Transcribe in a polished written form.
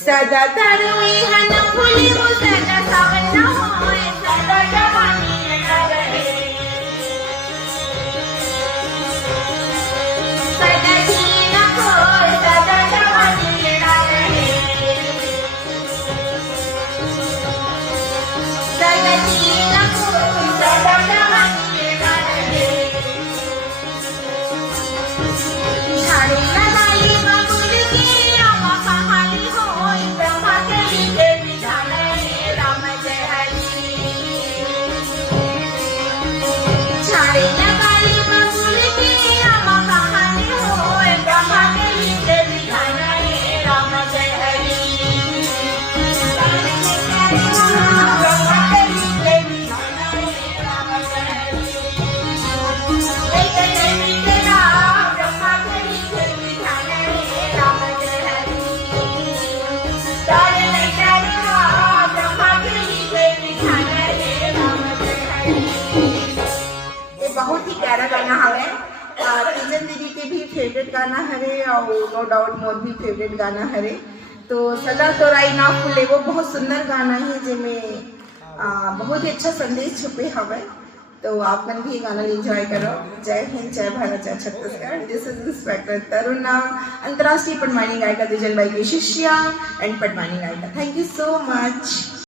सदा तरुई हन फुली मुसना सावन न होए सदा जवानी न रहे सदा जीन खोए सदा जवानी न रहे सदा जीन खोए सदा जवानी न रहे झाड़ी लगाई बबुल की रामा कहानी होई ब्रह्मा के देवी जाने राम जय हरि झाड़ी लगाई बबुल की रामा कहानी होई ब्रह्मा के देवी जाने राम जय हरि ब्रह्मा के देवी जाने राम जय हरि एक देवी तेरा ब्रह्मा के देवी जाने राम जय हरि तारे नहीं तारे ब्रह्मा के देवी जाने राम जय हरि। ये बहुत ही प्यारा गाना हवे तीजन दीदी के भी फेवरेट गाना हरे और नो डाउट मोर भी फेवरेट गाना हरे। तो सदा तोराई ना फूले वो बहुत सुंदर गाना है जिसमें बहुत ही अच्छा संदेश छुपे हवे। तो आप मन भी गाना एंजॉय करो। जय हिंद, जय भारत, जय छत्तीसगढ़। दिस इज इंस्पेक्टर तरुण, अंतर्राष्ट्रीय पटवानी गायिका दिजल बाई की शिष्या एंड पटवानी गायिका। Thank you so much.